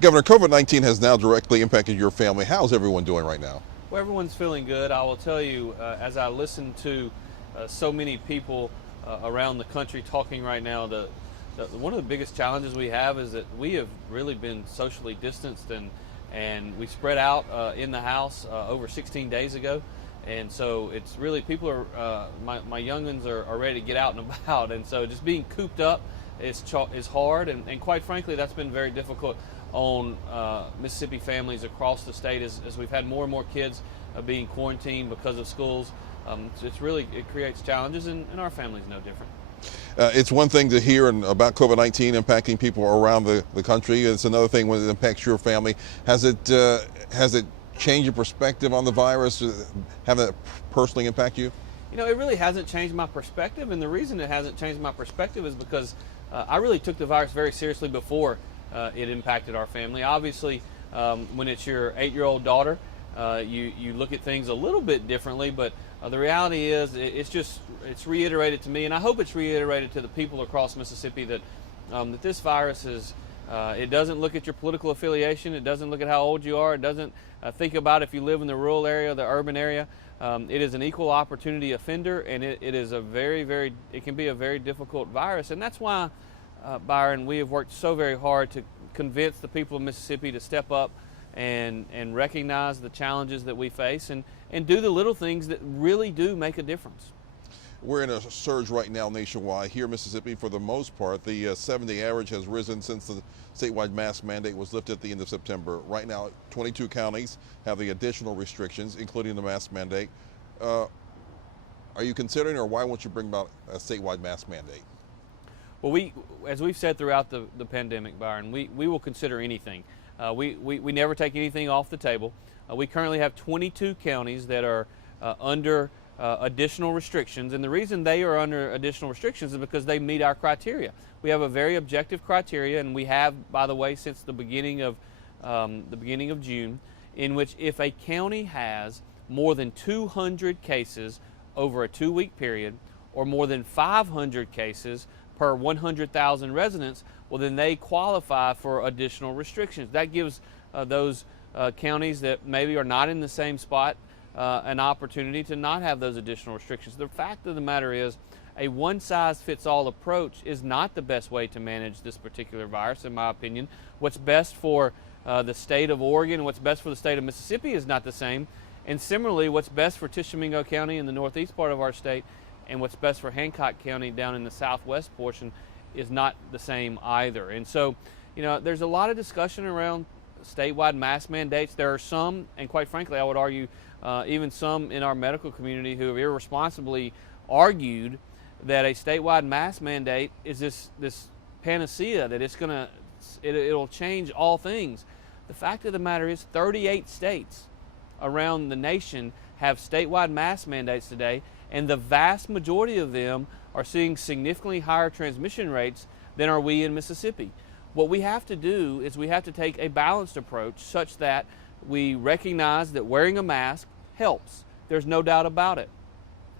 Governor, COVID-19 has now directly impacted your family. How's everyone doing right now? Well, everyone's feeling good. I will tell you, as I listen to so many people around the country talking right now, one of the biggest challenges we have is that we have really been socially distanced and we spread out in the house over 16 days ago. And so it's really, people are, my youngins are ready to get out and about. And so just being cooped up is hard. And quite frankly, that's been very difficult on Mississippi families across the state as we've had more and more kids being quarantined because of schools. So it creates challenges, and our family's no different. It's one thing to hear about COVID-19 impacting people around the country. It's another thing when it impacts your family. Has it changed your perspective on the virus? Have it personally impact you? You know, it really hasn't changed my perspective, and the reason it hasn't changed my perspective is because I really took the virus very seriously before it impacted our family. Obviously, when it's your 8-year-old daughter, you look at things a little bit differently, but the reality is it's reiterated to me, and I hope it's reiterated to the people across Mississippi that this virus is, it doesn't look at your political affiliation, it doesn't look at how old you are, it doesn't think about if you live in the rural area or the urban area. It is an equal opportunity offender, and it is it can be a very difficult virus, and that's why Byron, we have worked so very hard to convince the people of Mississippi to step up and recognize the challenges that we face and do the little things that really do make a difference. We're in a surge right now nationwide. Here in Mississippi, for the most part, the 7-day average has risen since the statewide mask mandate was lifted at the end of September. Right now, 22 counties have the additional restrictions, including the mask mandate. Are you considering, or why won't you bring about a statewide mask mandate? Well, as we've said throughout the pandemic, Byron, we will consider anything. We never take anything off the table. We currently have 22 counties that are under additional restrictions, and the reason they are under additional restrictions is because they meet our criteria. We have a very objective criteria, and we have, by the way, since the beginning of June, in which if a county has more than 200 cases over a 2-week period, or more than 500 cases per 100,000 residents, well, then they qualify for additional restrictions. That gives those counties that maybe are not in the same spot an opportunity to not have those additional restrictions. The fact of the matter is, a one-size-fits-all approach is not the best way to manage this particular virus, in my opinion. What's best for the state of Oregon and what's best for the state of Mississippi is not the same. And similarly, what's best for Tishomingo County in the northeast part of our state and what's best for Hancock County down in the southwest portion is not the same either. And so, you know, there's a lot of discussion around statewide mask mandates. There are some, and quite frankly, I would argue even some in our medical community who have irresponsibly argued that a statewide mask mandate is this panacea, that it'll change all things. The fact of the matter is 38 states around the nation have statewide mask mandates today, and the vast majority of them are seeing significantly higher transmission rates than are we in Mississippi. What we have to do is we have to take a balanced approach such that we recognize that wearing a mask helps. There's no doubt about it.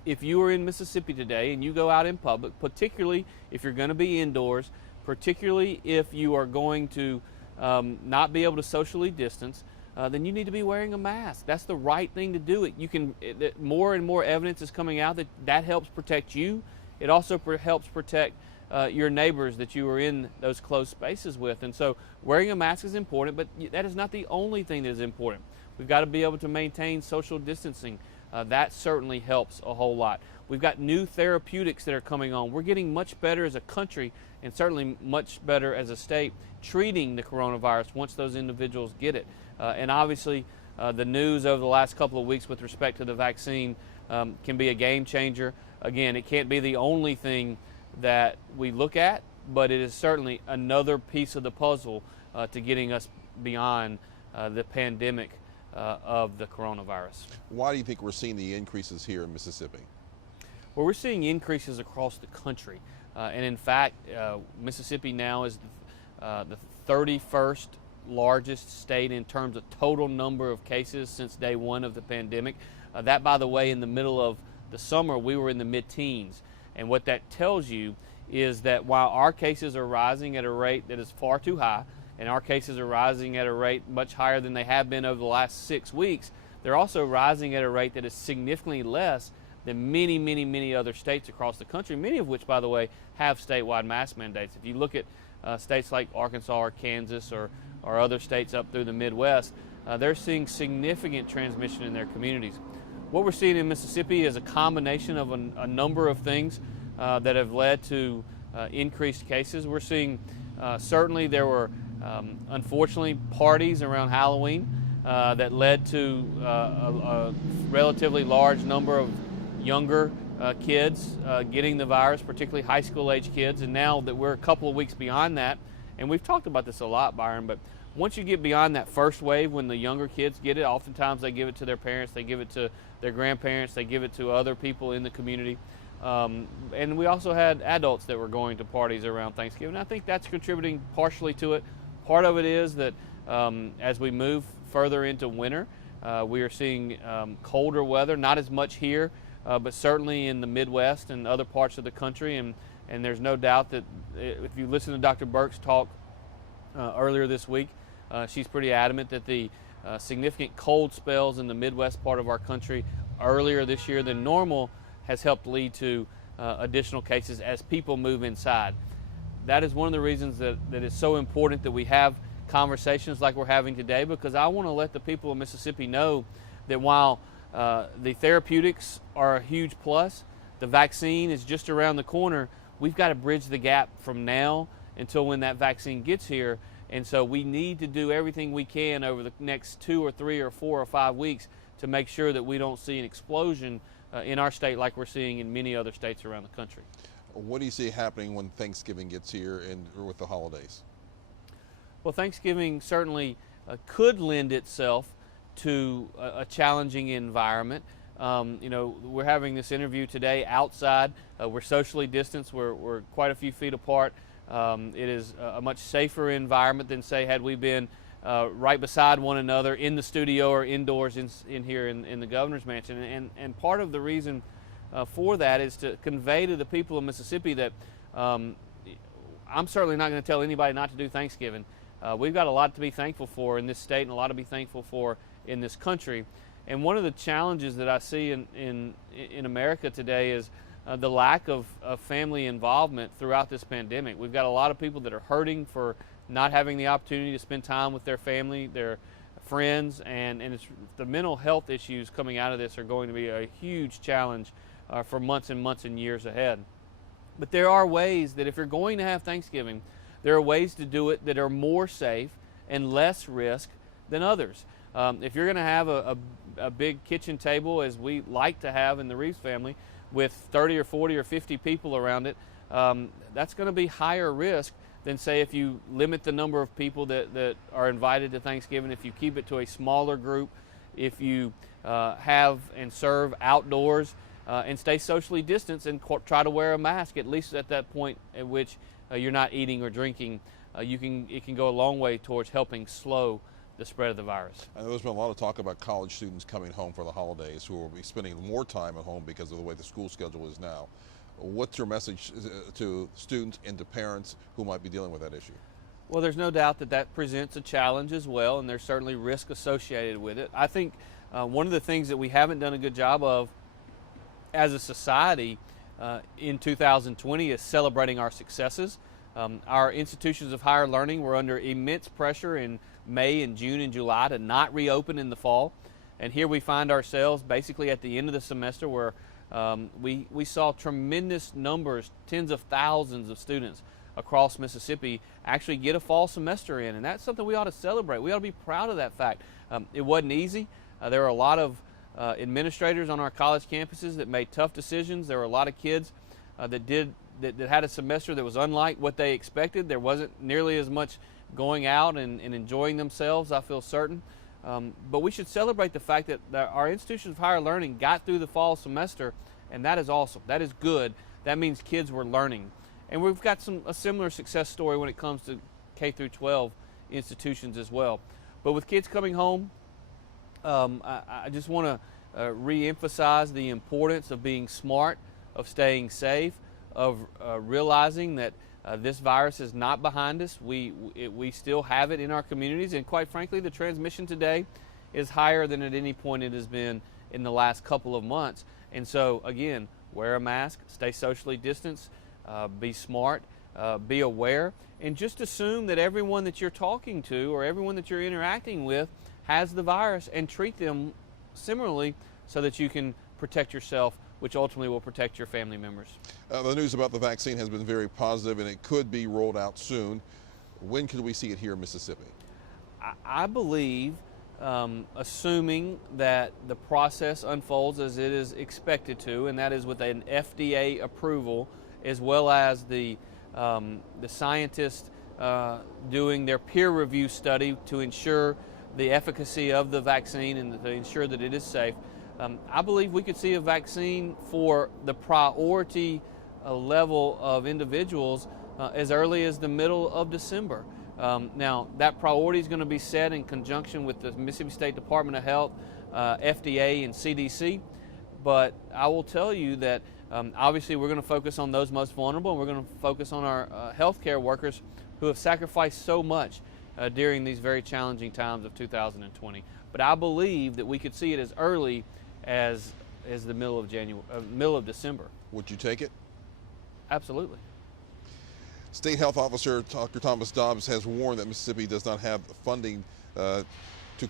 If you are in Mississippi today and you go out in public, particularly if you're going to be indoors, particularly if you are going to not be able to socially distance, then you need to be wearing a mask. That's the right thing to do. More and more evidence is coming out that helps protect you. It also helps protect your neighbors that you are in those close spaces with. And so wearing a mask is important, but that is not the only thing that is important. We've got to be able to maintain social distancing. That certainly helps a whole lot. We've got new therapeutics that are coming on. We're getting much better as a country, and certainly much better as a state, treating the coronavirus once those individuals get it. And obviously, the news over the last couple of weeks with respect to the vaccine can be a game changer. Again, it can't be the only thing that we look at, but it is certainly another piece of the puzzle to getting us beyond the pandemic of the coronavirus. Why do you think we're seeing the increases here in Mississippi? Well, we're seeing increases across the country. And in fact, Mississippi now is the 31st largest state in terms of total number of cases since day one of the pandemic. That, by the way, in the middle of the summer, we were in the mid-teens. And what that tells you is that while our cases are rising at a rate that is far too high, and our cases are rising at a rate much higher than they have been over the last 6 weeks, they're also rising at a rate that is significantly less than many other states across the country, many of which, by the way, have statewide mask mandates. If you look at states like Arkansas or Kansas or other states up through the Midwest, they're seeing significant transmission in their communities. What we're seeing in Mississippi is a combination of a number of things that have led to increased cases. We're seeing certainly there were unfortunately parties around Halloween that led to a relatively large number of younger kids getting the virus, particularly high school age kids. And now that we're a couple of weeks beyond that, and we've talked about this a lot, Byron, but once you get beyond that first wave, when the younger kids get it, oftentimes they give it to their parents, they give it to their grandparents, they give it to other people in the community. And we also had adults that were going to parties around Thanksgiving. I think that's contributing partially to it. Part of it is that as we move further into winter, we are seeing colder weather, not as much here, but certainly in the Midwest and other parts of the country. And there's no doubt that if you listen to Dr. Burke's talk earlier this week, she's pretty adamant that the significant cold spells in the Midwest part of our country earlier this year than normal has helped lead to additional cases as people move inside. That is one of the reasons that it's so important that we have conversations like we're having today, because I want to let the people of Mississippi know that while the therapeutics are a huge plus, the vaccine is just around the corner. We've got to bridge the gap from now until when that vaccine gets here. And so we need to do everything we can over the next 2 or 3 or 4 or 5 weeks to make sure that we don't see an explosion in our state like we're seeing in many other states around the country. What do you see happening when Thanksgiving gets here and with the holidays? Well, Thanksgiving certainly could lend itself to a challenging environment. You know, we're having this interview today outside. We're socially distanced. We're quite a few feet apart. It is a much safer environment than, say, had we been right beside one another in the studio or indoors in here in the governor's mansion. And part of the reason for that is to convey to the people of Mississippi that I'm certainly not going to tell anybody not to do Thanksgiving. We've got a lot to be thankful for in this state and a lot to be thankful for in this country. And one of the challenges that I see in America today is the lack of family involvement throughout this pandemic. We've got a lot of people that are hurting for not having the opportunity to spend time with their family, their friends, and it's, the mental health issues coming out of this are going to be a huge challenge for months and months and years ahead. But there are ways that if you're going to have Thanksgiving, there are ways to do it that are more safe and less risk than others. If you're going to have a big kitchen table, as we like to have in the Reeves family, with 30 or 40 or 50 people around it, that's going to be higher risk than, say, if you limit the number of people that are invited to Thanksgiving, if you keep it to a smaller group, if you have and serve outdoors and stay socially distanced and try to wear a mask, at least at that point at which you're not eating or drinking. It can go a long way towards helping slow the spread of the virus. I know there's been a lot of talk about college students coming home for the holidays who will be spending more time at home because of the way the school schedule is now. What's your message to students and to parents who might be dealing with that issue? Well, there's no doubt that presents a challenge as well, and there's certainly risk associated with it. I think one of the things that we haven't done a good job of as a society in 2020 is celebrating our successes. Our institutions of higher learning were under immense pressure in May and June and July to not reopen in the fall. And here we find ourselves basically at the end of the semester where we saw tremendous numbers, tens of thousands of students across Mississippi actually get a fall semester in. And that's something we ought to celebrate. We ought to be proud of that fact. It wasn't easy. There were a lot of administrators on our college campuses that made tough decisions. There were a lot of kids that had a semester that was unlike what they expected. There wasn't nearly as much going out and enjoying themselves, I feel certain. But we should celebrate the fact that our institutions of higher learning got through the fall semester, and that is awesome. That is good. That means kids were learning. And we've got a similar success story when it comes to K through 12 institutions as well. But with kids coming home, I just want to re-emphasize the importance of being smart, of staying safe, of realizing that This virus is not behind us. We still have it in our communities, and quite frankly, the transmission today is higher than at any point it has been in the last couple of months. And so, again, wear a mask, stay socially distanced, be smart, be aware, and just assume that everyone that you're talking to or everyone that you're interacting with has the virus, and treat them similarly so that you can protect yourself, which ultimately will protect your family members. The news about the vaccine has been very positive, and it could be rolled out soon. When could we see it here in Mississippi? I believe, assuming that the process unfolds as it is expected to, and that is with an FDA approval, as well as the scientists doing their peer review study to ensure the efficacy of the vaccine and to ensure that it is safe. I believe we could see a vaccine for the priority level of individuals as early as the middle of December. Now, that priority is going to be set in conjunction with the Mississippi State Department of Health, FDA, and CDC. But I will tell you that obviously we're going to focus on those most vulnerable, and we're going to focus on our healthcare workers who have sacrificed so much during these very challenging times of 2020. But I believe that we could see it as early as the middle of December. Would you take it? Absolutely. State Health Officer Dr. Thomas Dobbs has warned that Mississippi does not have funding to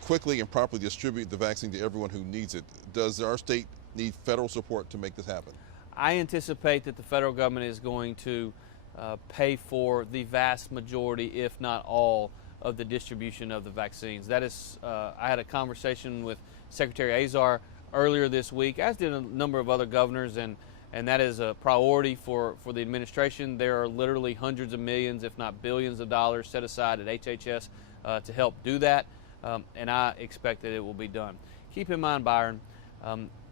quickly and properly distribute the vaccine to everyone who needs it. Does our state need federal support to make this happen? I anticipate that the federal government is going to pay for the vast majority, if not all, of the distribution of the vaccines. That is, I had a conversation with Secretary Azar earlier this week, as did a number of other governors, and that is a priority for the administration. There are literally hundreds of millions, if not billions of dollars set aside at HHS to help do that, and I expect that it will be done. Keep in mind, Byron,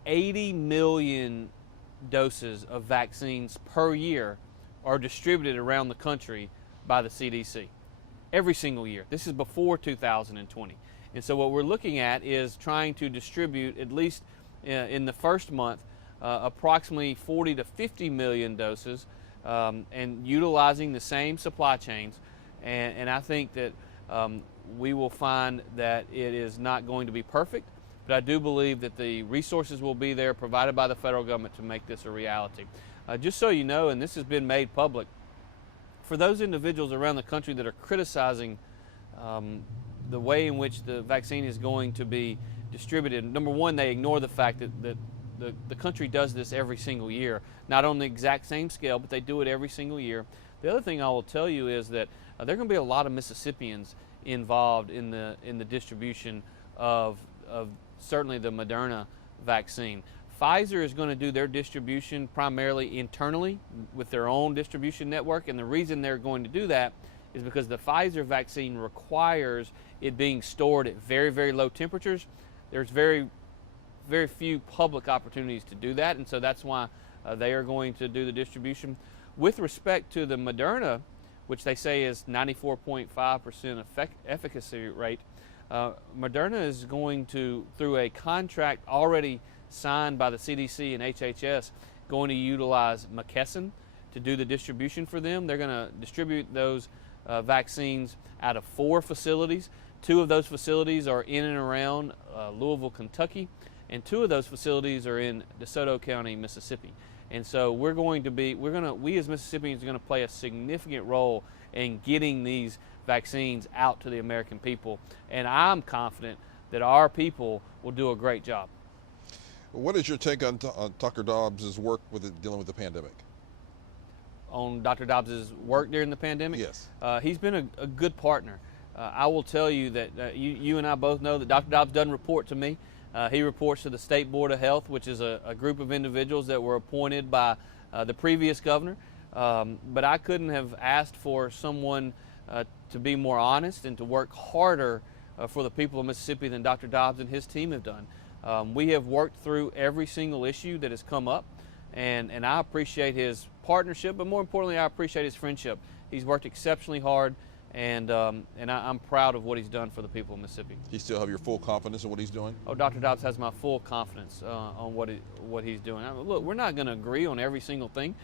80 million doses of vaccines per year are distributed around the country by the CDC every single year. This is before 2020. And so what we're looking at is trying to distribute, at least in the first month, approximately 40 to 50 million doses, and utilizing the same supply chains. And I think that we will find that it is not going to be perfect, but I do believe that the resources will be there provided by the federal government to make this a reality. Just so you know, and this has been made public, for those individuals around the country that are criticizing the way in which the vaccine is going to be distributed, number one, they ignore the fact that the country does this every single year, not on the exact same scale, but they do it every single year. The other thing I will tell you is that there are going to be a lot of Mississippians involved in the distribution of certainly the Moderna vaccine. Pfizer is going to do their distribution primarily internally with their own distribution network, and the reason they're going to do that is because the Pfizer vaccine requires it being stored at very, very low temperatures. There's very, very few public opportunities to do that, and so that's why they are going to do the distribution. With respect to the Moderna, which they say is 94.5% efficacy rate, Moderna is going to, through a contract already signed by the CDC and HHS, going to utilize McKesson to do the distribution for them. They're going to distribute those vaccines out of 4 facilities. 2 of those facilities are in and around Louisville, Kentucky, and 2 of those facilities are in DeSoto County, Mississippi. And so we as Mississippians are going to play a significant role in getting these vaccines out to the American people, and I'm confident that our people will do a great job. What is your take on Dr. Dobbs' work dealing with the pandemic? On Dr. Dobbs' work during the pandemic? Yes. He's been a good partner. I will tell you that you and I both know that Dr. Dobbs doesn't report to me. He reports to the State Board of Health, which is a group of individuals that were appointed by the previous governor. But I couldn't have asked for someone to be more honest and to work harder for the people of Mississippi than Dr. Dobbs and his team have done. We have worked through every single issue that has come up, and I appreciate his partnership, but more importantly, I appreciate his friendship. He's worked exceptionally hard, and I'm proud of what he's done for the people of Mississippi. Do you still have your full confidence in what he's doing? Oh, Dr. Dobbs has my full confidence on what he's doing. Look, we're not going to agree on every single thing.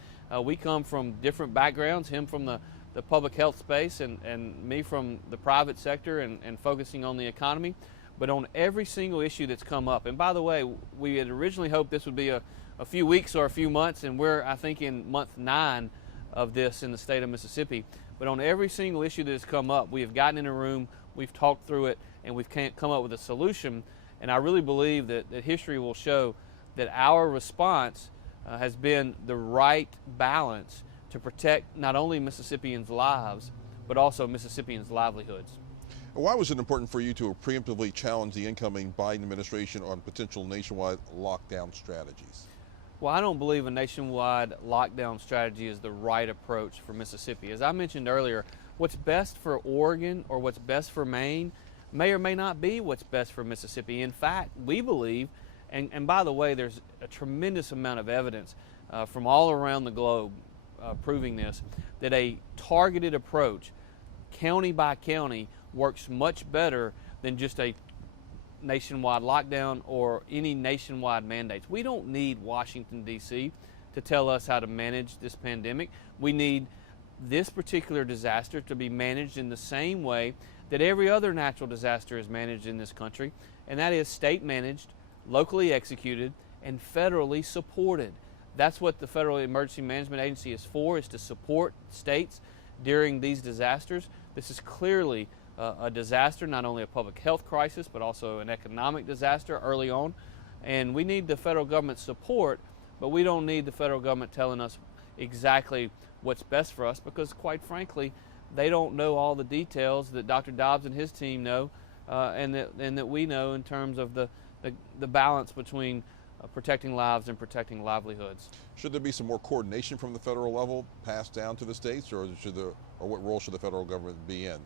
We come from different backgrounds, him from the public health space and me from the private sector and focusing on the economy. But on every single issue that's come up, and by the way, we had originally hoped this would be a few weeks or a few months, and we're, I think, in month 9 of this in the state of Mississippi. But on every single issue that has come up, we have gotten in a room, we've talked through it, and we've come up with a solution. And I really believe that history will show that our response has been the right balance to protect not only Mississippians' lives, but also Mississippians' livelihoods. Why was it important for you to preemptively challenge the incoming Biden administration on potential nationwide lockdown strategies? Well, I don't believe a nationwide lockdown strategy is the right approach for Mississippi. As I mentioned earlier, what's best for Oregon or what's best for Maine may or may not be what's best for Mississippi. In fact, we believe, and by the way, there's a tremendous amount of evidence from all around the globe proving this, that a targeted approach, county by county, works much better than just a nationwide lockdown or any nationwide mandates. We don't need Washington, D.C. to tell us how to manage this pandemic. We need this particular disaster to be managed in the same way that every other natural disaster is managed in this country, and that is state managed, locally executed, and federally supported. That's what the Federal Emergency Management Agency is for, is to support states during these disasters. This is clearly a disaster, not only a public health crisis, but also an economic disaster early on. And we need the federal government's support, but we don't need the federal government telling us exactly what's best for us, because quite frankly, they don't know all the details that Dr. Dobbs and his team know, and that we know in terms of the balance between protecting lives and protecting livelihoods. Should there be some more coordination from the federal level passed down to the states, or what role should the federal government be in?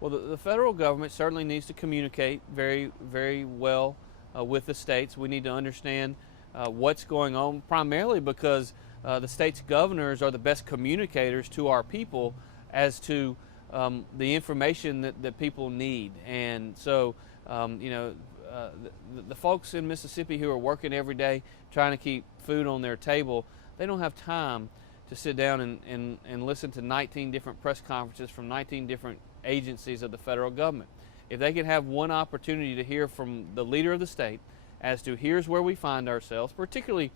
Well, the federal government certainly needs to communicate very, very well with the states. We need to understand what's going on, primarily because the state's governors are the best communicators to our people as to the information that people need. And so, the folks in Mississippi who are working every day trying to keep food on their table, they don't have time to sit down and listen to 19 different press conferences from 19 different agencies of the federal government. If they can have one opportunity to hear from the leader of the state as to here's where we find ourselves, particularly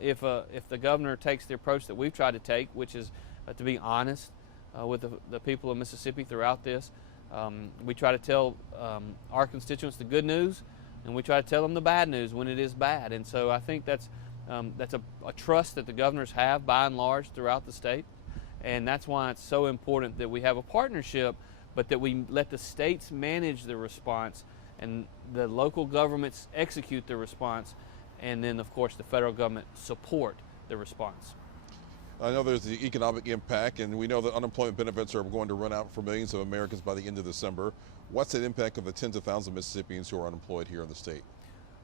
if the governor takes the approach that we've tried to take, which is to be honest with the people of Mississippi throughout this. We try to tell our constituents the good news, and we try to tell them the bad news when it is bad. And so I think that's a trust that the governors have by and large throughout the state. And that's why it's so important that we have a partnership, but that we let the states manage the response and the local governments execute the response, and then of course the federal government support the response. I know there's the economic impact, and we know that unemployment benefits are going to run out for millions of Americans by the end of December. What's the impact of the tens of thousands of Mississippians who are unemployed here in the state?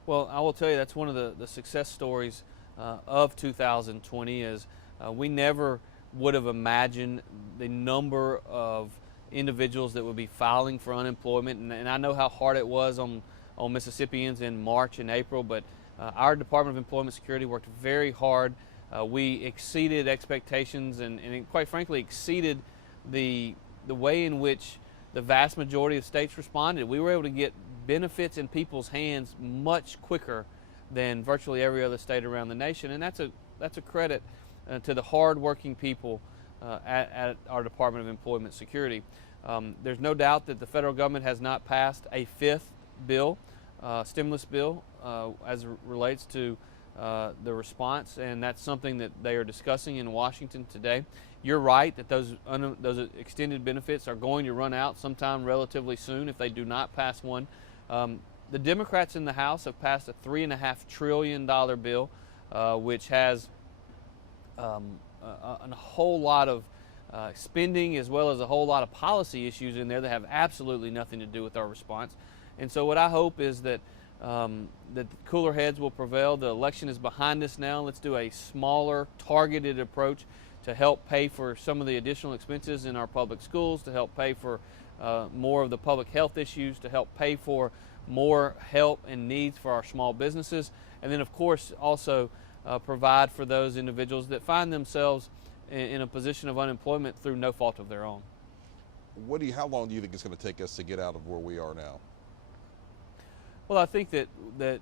Well, I will tell you that's one of the success stories of 2020 is we never would have imagined the number of individuals that would be filing for unemployment, and I know how hard it was on Mississippians in March and April, but our Department of Employment Security worked very hard. We exceeded expectations and quite frankly exceeded the way in which the vast majority of states responded. We were able to get benefits in people's hands much quicker than virtually every other state around the nation, and that's a credit to the hard-working people at our Department of Employment Security. There's no doubt that the federal government has not passed a fifth bill, stimulus bill, as it relates to the response, and that's something that they are discussing in Washington today. You're right that those extended benefits are going to run out sometime relatively soon if they do not pass one. The Democrats in the House have passed a $3.5 trillion bill, which has a whole lot of spending as well as a whole lot of policy issues in there that have absolutely nothing to do with our response. And so what I hope is that cooler heads will prevail. The election is behind us now. Let's do a smaller, targeted approach to help pay for some of the additional expenses in our public schools, to help pay for more of the public health issues, to help pay for more help and needs for our small businesses, and then of course also provide for those individuals that find themselves in a position of unemployment through no fault of their own. How long do you think it's going to take us to get out of where we are now? Well, I think that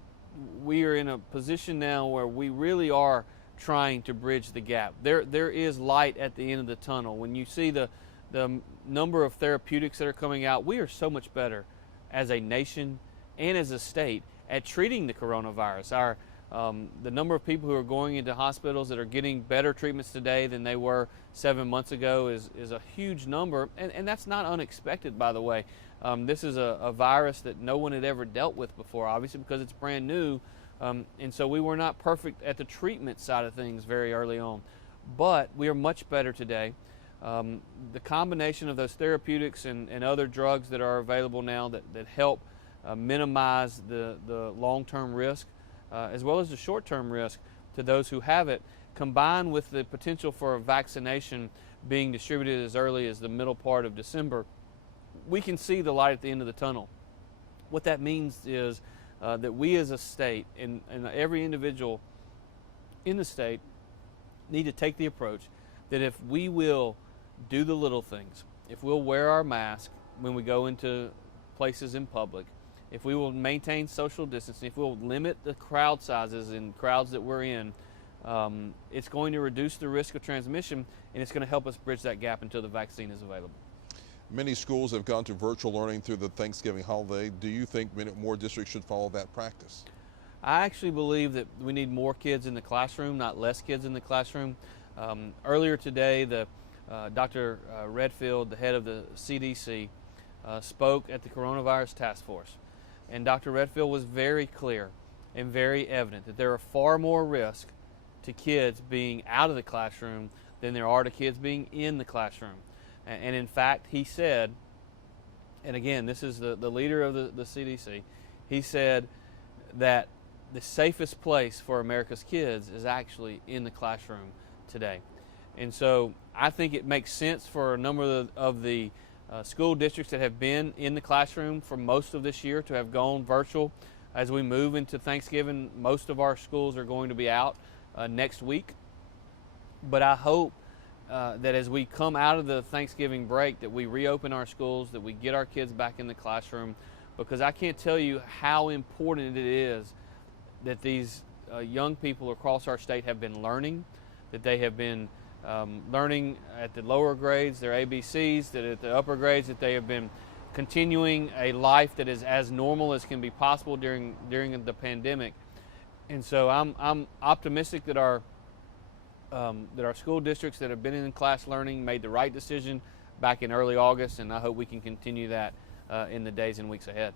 we are in a position now where we really are trying to bridge the gap. There is light at the end of the tunnel. When you see the number of therapeutics that are coming out, we are so much better as a nation and as a state at treating the coronavirus. The number of people who are going into hospitals that are getting better treatments today than they were 7 months ago is a huge number, and that's not unexpected, by the way. This is a virus that no one had ever dealt with before, obviously because it's brand new, and so we were not perfect at the treatment side of things very early on. But we are much better today. The combination of those therapeutics and other drugs that are available now that help minimize the long-term risk as well as the short-term risk to those who have it, combined with the potential for a vaccination being distributed as early as the middle part of December, we can see the light at the end of the tunnel. What that means is that we as a state and every individual in the state need to take the approach that if we will do the little things, if we'll wear our mask when we go into places in public, if we will maintain social distancing, if we'll limit the crowd sizes and crowds that we're in, it's going to reduce the risk of transmission, and it's going to help us bridge that gap until the vaccine is available. Many schools have gone to virtual learning through the Thanksgiving holiday. Do you think more districts should follow that practice? I actually believe that we need more kids in the classroom, not less kids in the classroom. Earlier today, Dr. Redfield, the head of the CDC, spoke at the Coronavirus Task Force. And Dr. Redfield was very clear and very evident that there are far more risks to kids being out of the classroom than there are to kids being in the classroom. And in fact, he said, and again, this is the leader of the CDC, he said that the safest place for America's kids is actually in the classroom today. And so I think it makes sense for a number of the school districts that have been in the classroom for most of this year to have gone virtual. As we move into Thanksgiving, most of our schools are going to be out next week. But I hope that as we come out of the Thanksgiving break that we reopen our schools, that we get our kids back in the classroom, because I can't tell you how important it is that these young people across our state have been learning, that they have been learning at the lower grades, their ABCs, that at the upper grades, that they have been continuing a life that is as normal as can be possible during the pandemic. And so I'm optimistic that our school districts that have been in class learning made the right decision back in early August, and I hope we can continue that in the days and weeks ahead.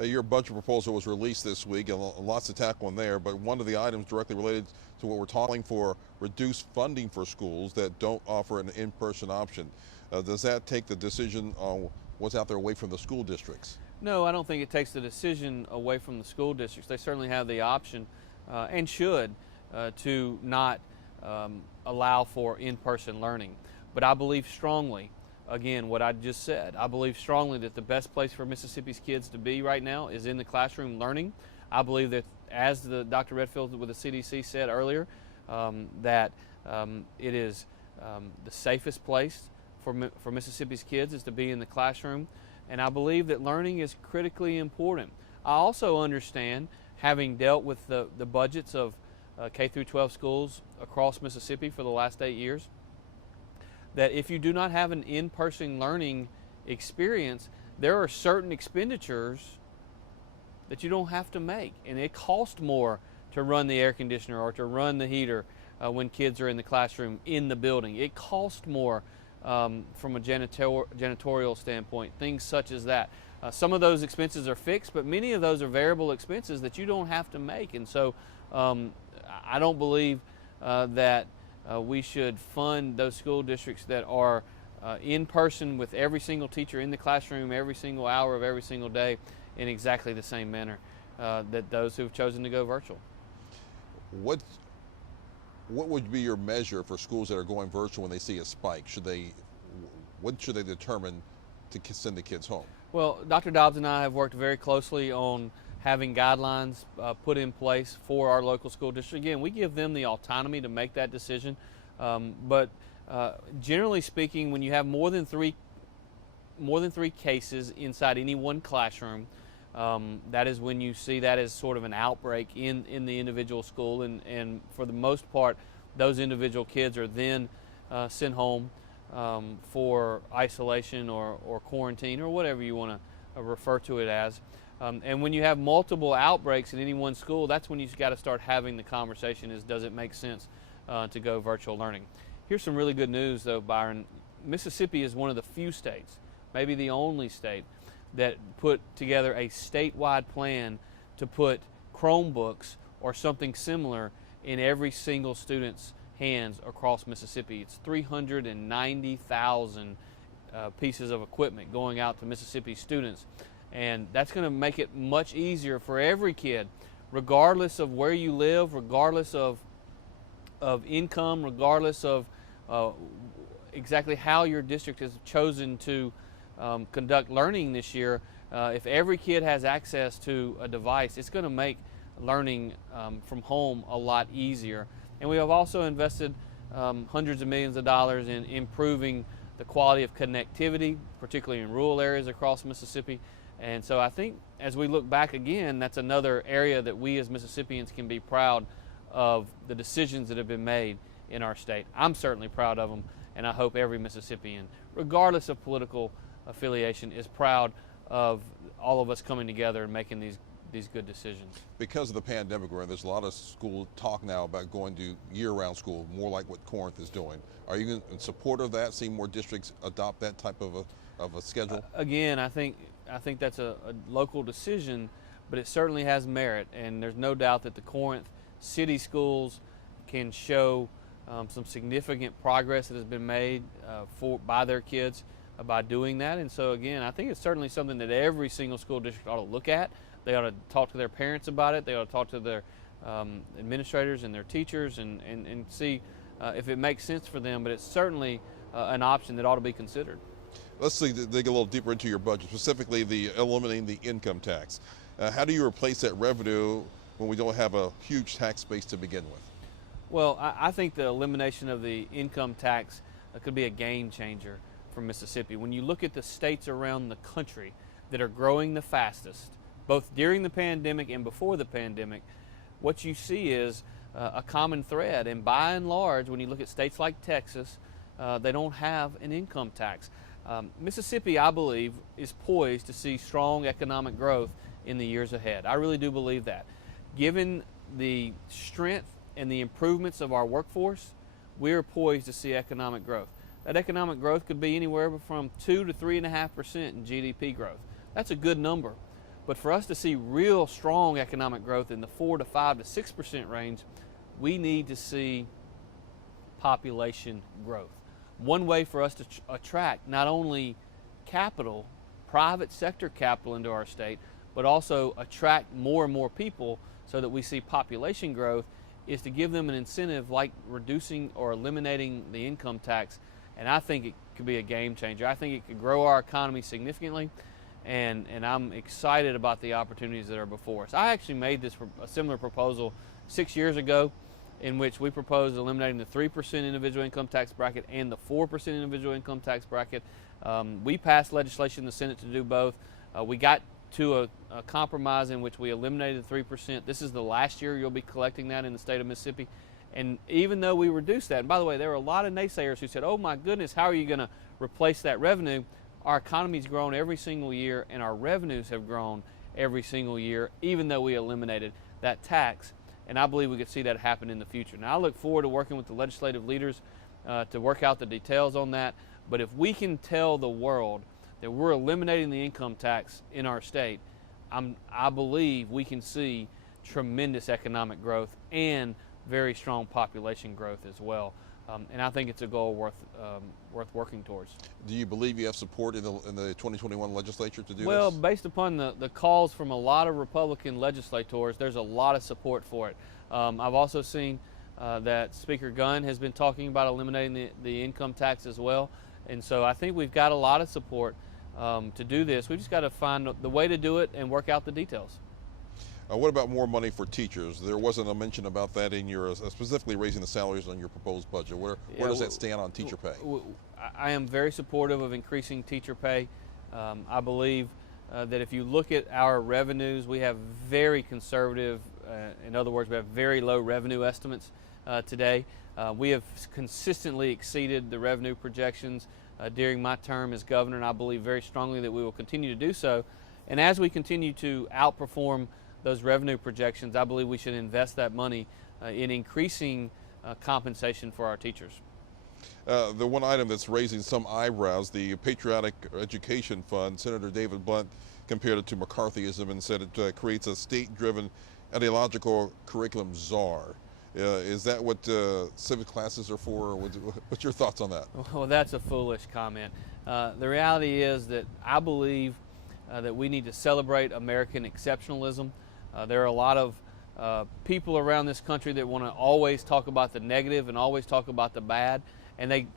Your budget proposal was released this week, and lots to tackle in there, but one of the items directly related to what we're talking for reduced funding for schools that don't offer an in-person option. Does that take the decision on what's out there away from the school districts? No, I don't think it takes the decision away from the school districts. They certainly have the option and should to not allow for in-person learning. But I believe strongly, again, what I just said, I believe strongly that the best place for Mississippi's kids to be right now is in the classroom learning. I believe that, as Dr. Redfield with the CDC said earlier, that it is the safest place for Mississippi's kids is to be in the classroom. And I believe that learning is critically important. I also understand, having dealt with the budgets of K through 12 schools across Mississippi for the last 8 years, that if you do not have an in-person learning experience, there are certain expenditures that you don't have to make. And it costs more to run the air conditioner or to run the heater when kids are in the classroom in the building. It costs more from a janitorial standpoint, things such as that. Some of those expenses are fixed, but many of those are variable expenses that you don't have to make. And so I don't believe that we should fund those school districts that are in person with every single teacher in the classroom every single hour of every single day in exactly the same manner that those who have chosen to go virtual. What would be your measure for schools that are going virtual when they see a spike? What should they determine to send the kids home? Well, Dr. Dobbs and I have worked very closely on having guidelines put in place for our local school district. Again, we give them the autonomy to make that decision, but generally speaking, when you have more than three cases inside any one classroom, that is when you see that as sort of an outbreak in the individual school, and for the most part, those individual kids are then sent home for isolation or quarantine or whatever you want to refer to it as. And when you have multiple outbreaks in any one school, that's when you've got to start having the conversation is, does it make sense to go virtual learning? Here's some really good news though, Byron. Mississippi is one of the few states, maybe the only state, that put together a statewide plan to put Chromebooks or something similar in every single student's hands across Mississippi. It's 390,000 pieces of equipment going out to Mississippi students, and that's going to make it much easier for every kid, regardless of where you live, regardless of income, regardless of exactly how your district has chosen to conduct learning this year. If every kid has access to a device, it's going to make learning from home a lot easier. And we have also invested hundreds of millions of dollars in improving the quality of connectivity, particularly in rural areas across Mississippi. And so I think as we look back again, that's another area that we as Mississippians can be proud of, the decisions that have been made in our state. I'm certainly proud of them, and I hope every Mississippian, regardless of political affiliation, is proud of all of us coming together and making these good decisions. Because of the pandemic, where there's a lot of school talk now about going to year-round school, more like what Corinth is doing. Are you in support of that, seeing more districts adopt that type of a schedule? Again, I think that's a local decision, but it certainly has merit, and there's no doubt that the Corinth city schools can show some significant progress that has been made by their kids by doing that. And so again, I think it's certainly something that every single school district ought to look at. They ought to talk to their parents about it. They ought to talk to their administrators and their teachers and see if it makes sense for them. But it's certainly an option that ought to be considered. Let's dig a little deeper into your budget, specifically the eliminating the income tax. How do you replace that revenue when we don't have a huge tax base to begin with? Well, I think the elimination of the income tax could be a game changer for Mississippi. When you look at the states around the country that are growing the fastest, both during the pandemic and before the pandemic, what you see is a common thread. And by and large, when you look at states like Texas, they don't have an income tax. Mississippi, I believe, is poised to see strong economic growth in the years ahead. I really do believe that. Given the strength and the improvements of our workforce, we're poised to see economic growth. That economic growth could be anywhere from 2 to 3.5% in GDP growth. That's a good number. But for us to see real strong economic growth in the 4 to 5 to 6% range, we need to see population growth. One way for us to attract not only capital, private sector capital into our state, but also attract more and more people so that we see population growth, is to give them an incentive like reducing or eliminating the income tax. And I think it could be a game changer. I think it could grow our economy significantly, and I'm excited about the opportunities that are before us. I actually made a similar proposal 6 years ago, in which we proposed eliminating the 3% individual income tax bracket and the 4% individual income tax bracket. We passed legislation in the Senate to do both. We got to a compromise in which we eliminated the 3%. This is the last year you'll be collecting that in the state of Mississippi. And even though we reduced that, and by the way, there were a lot of naysayers who said, oh my goodness, how are you going to replace that revenue? Our economy's grown every single year, and our revenues have grown every single year, even though we eliminated that tax. And I believe we could see that happen in the future. Now, I look forward to working with the legislative leaders to work out the details on that. But if we can tell the world that we're eliminating the income tax in our state, I believe we can see tremendous economic growth and very strong population growth as well. And I think it's a goal worth working towards. Do you believe you have support in the 2021 legislature to do this? Well, based upon the calls from a lot of Republican legislators, there's a lot of support for it. I've also seen that Speaker Gunn has been talking about eliminating the income tax as well. And so I think we've got a lot of support to do this. We've just got to find the way to do it and work out the details. What about more money for teachers? There wasn't a mention about that in your, specifically raising the salaries on your proposed budget. Where does that stand on teacher pay? I am very supportive of increasing teacher pay. I believe that if you look at our revenues, we have very conservative, in other words, we have very low revenue estimates today. We have consistently exceeded the revenue projections during my term as governor, and I believe very strongly that we will continue to do so. And as we continue to outperform those revenue projections, I believe we should invest that money in increasing compensation for our teachers. The one item that's raising some eyebrows, the Patriotic Education Fund, Senator David Blunt compared it to McCarthyism and said it creates a state-driven ideological curriculum czar. Is that what civic classes are for? What's your thoughts on that? Well, that's a foolish comment. The reality is that I believe that we need to celebrate American exceptionalism. There are a lot of people around this country that want to always talk about the negative and always talk about the bad, and they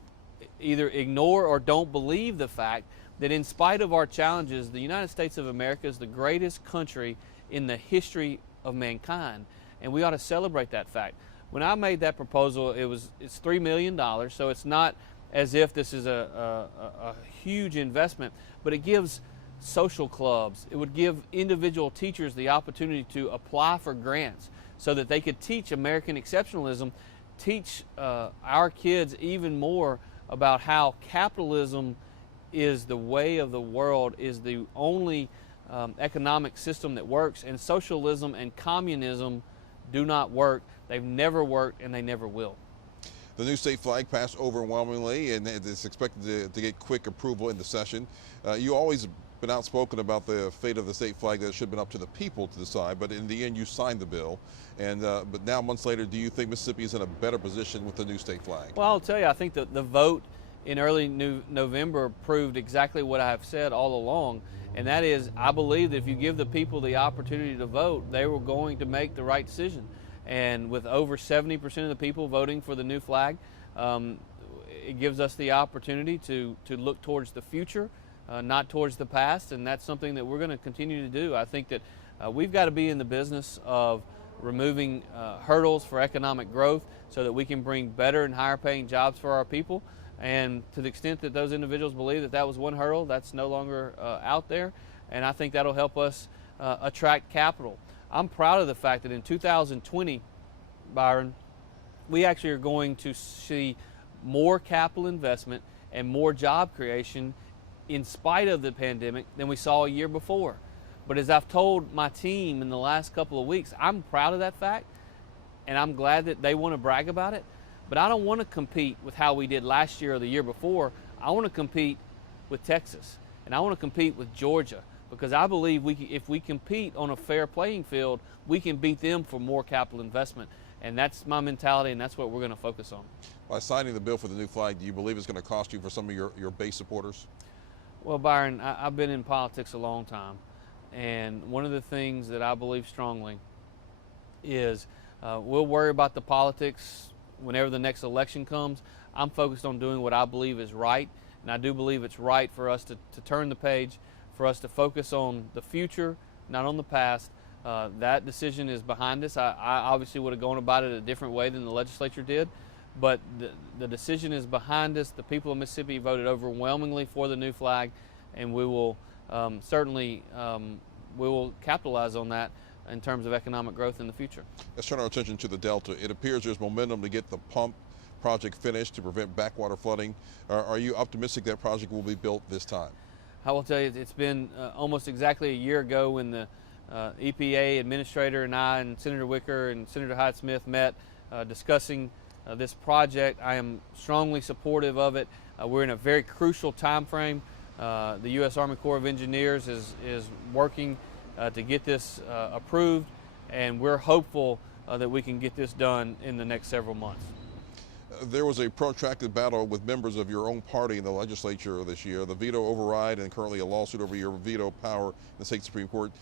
either ignore or don't believe the fact that in spite of our challenges, the United States of America is the greatest country in the history of mankind, and we ought to celebrate that fact. When I made that proposal, it's $3 million, so it's not as if this is a huge investment, but it gives social clubs, it would give individual teachers the opportunity to apply for grants so that they could teach American exceptionalism, teach our kids even more about how capitalism is the way of the world, is the only economic system that works, and socialism and communism do not work. They've never worked, and they never will. The new state flag passed overwhelmingly, and it's expected to get quick approval in the session. You always been outspoken about the fate of the state flag, that it should have been up to the people to decide, but in the end you signed the bill. And but now, months later, do you think Mississippi is in a better position with the new state flag? Well, I'll tell you, I think that the vote in early November proved exactly what I have said all along, and that is, I believe that if you give the people the opportunity to vote, they were going to make the right decision. And with over 70% of the people voting for the new flag, it gives us the opportunity to look towards the future, not towards the past, and that's something that we're going to continue to do. I think that we've got to be in the business of removing hurdles for economic growth so that we can bring better and higher paying jobs for our people. And to the extent that those individuals believe that that was one hurdle, that's no longer out there, and I think that'll help us attract capital. I'm proud of the fact that in 2020, Byron, we actually are going to see more capital investment and more job creation in spite of the pandemic than we saw a year before. But as I've told my team in the last couple of weeks, I'm proud of that fact, and I'm glad that they want to brag about it. But I don't want to compete with how we did last year or the year before. I want to compete with Texas, and I want to compete with Georgia, because I believe if we compete on a fair playing field, we can beat them for more capital investment. And that's my mentality, and that's what we're going to focus on. By signing the bill for the new flag, do you believe it's going to cost you for some of your base supporters? Well, Byron, I've been in politics a long time, and one of the things that I believe strongly is we'll worry about the politics whenever the next election comes. I'm focused on doing what I believe is right, and I do believe it's right for us to turn the page, for us to focus on the future, not on the past. That decision is behind us. I obviously would have gone about it a different way than the legislature did, but the decision is behind us. The people of Mississippi voted overwhelmingly for the new flag, and we will certainly we will capitalize on that in terms of economic growth in the future. Let's turn our attention to the Delta. It appears there's momentum to get the pump project finished to prevent backwater flooding. Are you optimistic that project will be built this time? I will tell you, it's been almost exactly a year ago when the EPA administrator and I and Senator Wicker and Senator Hyde-Smith met discussing this project. I am strongly supportive of it. We're in a very crucial time frame. The U.S. Army Corps of Engineers is working to get this approved, and we're hopeful that we can get this done in the next several months. There was a protracted battle with members of your own party in the legislature this year, the veto override, and currently a lawsuit over your veto power in the state Supreme Court.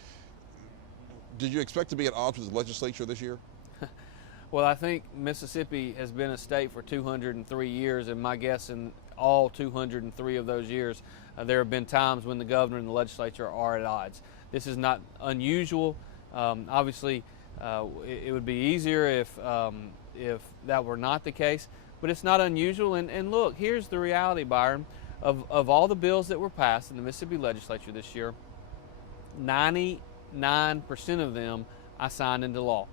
Did you expect to be at odds with the legislature this year? Well, I think Mississippi has been a state for 203 years, and my guess in all 203 of those years, there have been times when the governor and the legislature are at odds. This is not unusual. Obviously, it would be easier if that were not the case, but it's not unusual. And look, here's the reality, Byron, of all the bills that were passed in the Mississippi legislature this year, 99% of them I signed into law.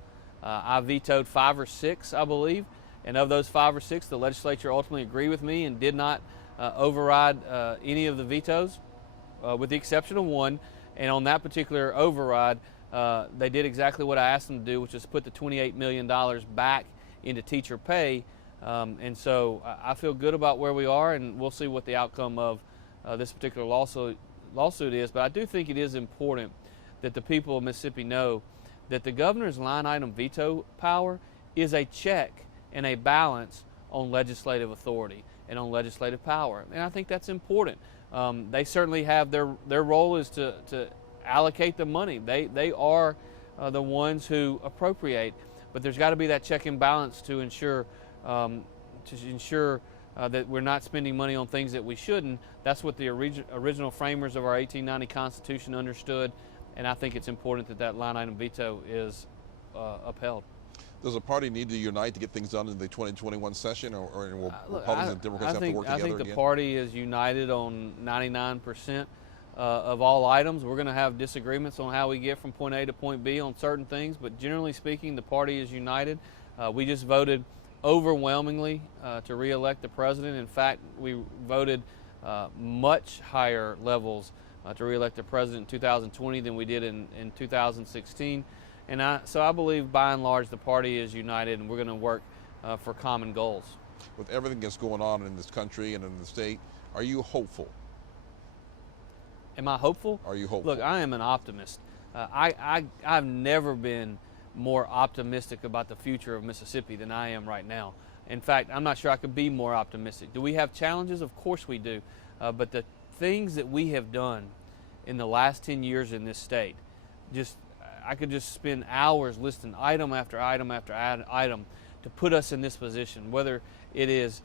I vetoed 5 or 6, I believe, and of those 5 or 6, the legislature ultimately agreed with me and did not override any of the vetoes, with the exception of one. And on that particular override, they did exactly what I asked them to do, which is put the $28 million back into teacher pay. And so I feel good about where we are, and we'll see what the outcome of this particular lawsuit is. But I do think it is important that the people of Mississippi know that the governor's line item veto power is a check and a balance on legislative authority and on legislative power. And I think that's important. They certainly have their role is to allocate the money. They are the ones who appropriate, but there's got to be that check and balance to ensure that we're not spending money on things that we shouldn't. That's what the original framers of our 1890 Constitution understood, and I think it's important that that line item veto is upheld. Does the party need to unite to get things done in the 2021 session, or will Republicans and Democrats have to work together again? I think the party is united on 99% of all items. We're going to have disagreements on how we get from point A to point B on certain things, but generally speaking, the party is united. We just voted overwhelmingly to re-elect the president. In fact, we voted much higher levels to re-elect the president in 2020 than we did in 2016. And so I believe by and large the party is united, and we're going to work for common goals. With everything that's going on in this country and in the state, are you hopeful? Am I hopeful? Are you hopeful? Look, I am an optimist. I've never been more optimistic about the future of Mississippi than I am right now. In fact, I'm not sure I could be more optimistic. Do we have challenges? Of course we do. But the things that we have done in the last 10 years in this state, I could just spend hours listing item after item after item to put us in this position, whether it is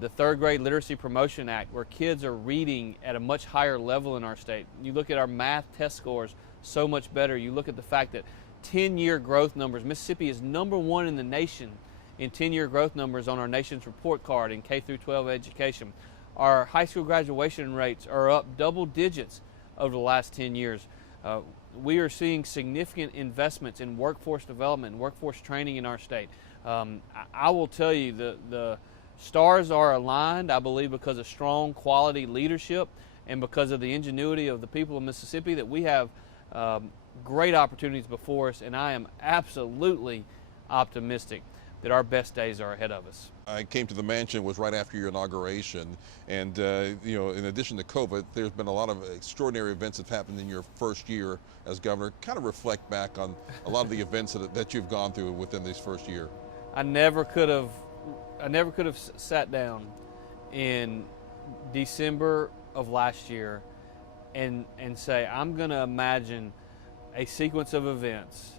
the third grade Literacy Promotion Act, where kids are reading at a much higher level in our state. You look at our math test scores, so much better. You look at the fact that 10-year growth numbers, Mississippi is #1 in the nation in 10-year growth numbers on our nation's report card in K through 12 education. Our high school graduation rates are up double digits over the last 10 years. We are seeing significant investments in workforce development and workforce training in our state. I will tell you, the stars are aligned, I believe, because of strong quality leadership and because of the ingenuity of the people of Mississippi, that we have great opportunities before us, and I am absolutely optimistic that our best days are ahead of us. I came to the mansion was right after your inauguration, and in addition to COVID, there's been a lot of extraordinary events that happened in your first year as governor. Kind of reflect back on a lot of the events that you've gone through within this first year. I never could have sat down in December of last year and say, I'm going to imagine a sequence of events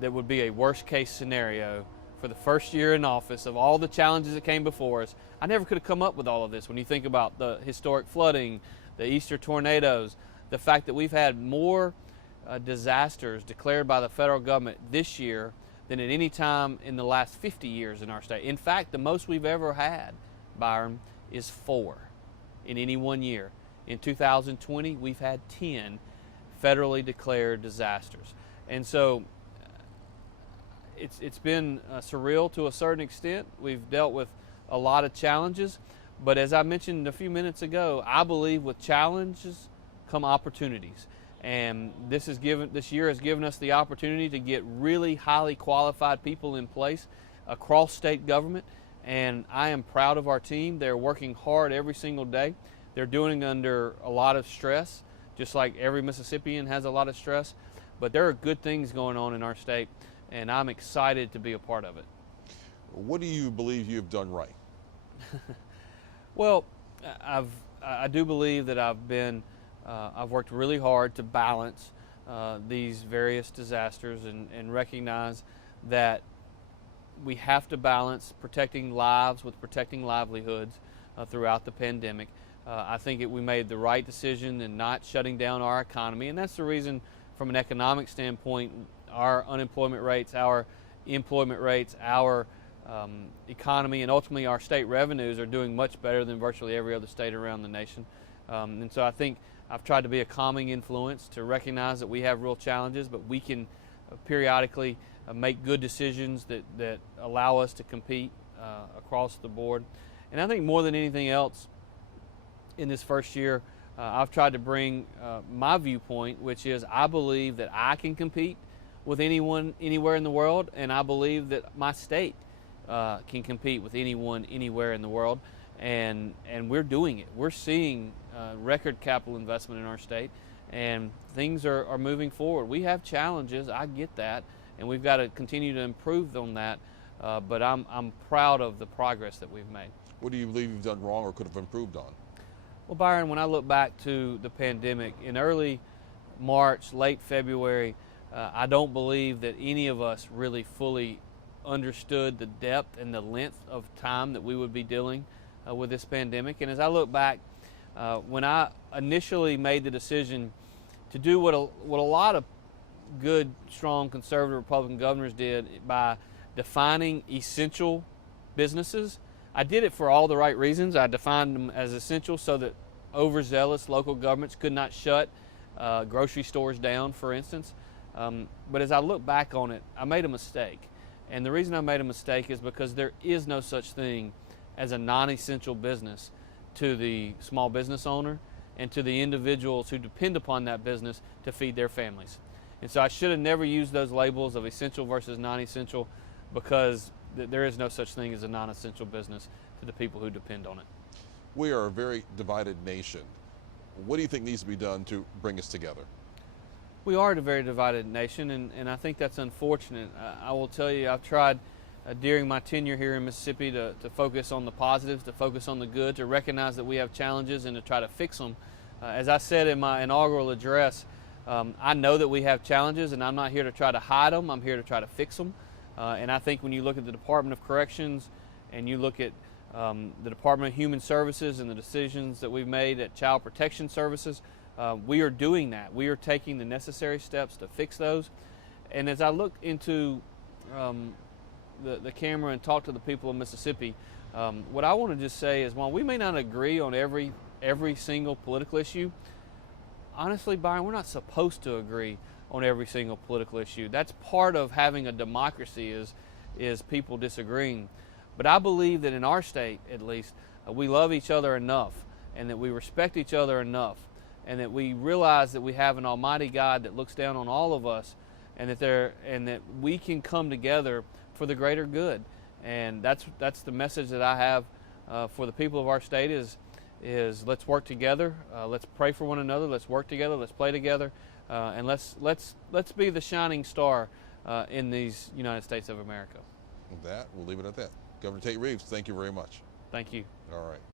that would be a worst case scenario for the first year in office, of all the challenges that came before us. I never could have come up with all of this. When you think about the historic flooding, the Easter tornadoes, the fact that we've had more disasters declared by the federal government this year than at any time in the last 50 years in our state. In fact, the most we've ever had, Byron, is 4 in any one year. In 2020, we've had 10 federally declared disasters. And so it's been surreal to a certain extent. We've dealt with a lot of challenges, but as I mentioned a few minutes ago, I believe with challenges come opportunities. And this year has given us the opportunity to get really highly qualified people in place across state government, and I am proud of our team. They're working hard every single day. They're doing it under a lot of stress, just like every Mississippian has a lot of stress, but there are good things going on in our state, and I'm excited to be a part of it. What do you believe you've done right? Well, I do believe that I've worked really hard to balance these various disasters and recognize that we have to balance protecting lives with protecting livelihoods throughout the pandemic. I think we made the right decision in not shutting down our economy, and that's the reason, from an economic standpoint, our unemployment rates, our employment rates, our economy, and ultimately our state revenues are doing much better than virtually every other state around the nation. And so I think I've tried to be a calming influence to recognize that we have real challenges, but we can periodically make good decisions that allow us to compete across the board. And I think more than anything else in this first year, I've tried to bring my viewpoint, which is I believe that I can compete with anyone anywhere in the world, and I believe that my state can compete with anyone anywhere in the world, and we're doing it. We're seeing record capital investment in our state, and things are moving forward. We have challenges, I get that, and we've got to continue to improve on that, but I'm proud of the progress that we've made. What do you believe you've done wrong or could have improved on? Well, Byron, when I look back to the pandemic, in early March, late February, I don't believe that any of us really fully understood the depth and the length of time that we would be dealing with this pandemic. And as I look back, when I initially made the decision to do what a lot of good, strong, conservative Republican governors did by defining essential businesses, I did it for all the right reasons. I defined them as essential so that overzealous local governments could not shut grocery stores down, for instance. But as I look back on it, I made a mistake. And the reason I made a mistake is because there is no such thing as a non-essential business to the small business owner and to the individuals who depend upon that business to feed their families. And so I should have never used those labels of essential versus non-essential, because there is no such thing as a non-essential business to the people who depend on it. We are a very divided nation. What do you think needs to be done to bring us together? We are a very divided nation, and I think that's unfortunate. I will tell you, I've tried during my tenure here in Mississippi to focus on the positives, to focus on the good, to recognize that we have challenges and to try to fix them. As I said in my inaugural address, I know that we have challenges, and I'm not here to try to hide them. I'm here to try to fix them. And I think when you look at the Department of Corrections and you look at the Department of Human Services and the decisions that we've made at Child Protection Services, we are doing that. We are taking the necessary steps to fix those. And as I look into the camera and talk to the people of Mississippi, what I want to just say is, while we may not agree on every single political issue, honestly, Byron, we're not supposed to agree on every single political issue. That's part of having a democracy, is people disagreeing. But I believe that in our state, at least, we love each other enough, and that we respect each other enough, and that we realize that we have an almighty God that looks down on all of us, and that we can come together for the greater good. And that's the message that I have for the people of our state is let's work together, let's pray for one another, let's work together, let's play together, and let's be the shining star in these United States of America. With that, we'll leave it at that. Governor Tate Reeves, thank you very much. Thank you. All right.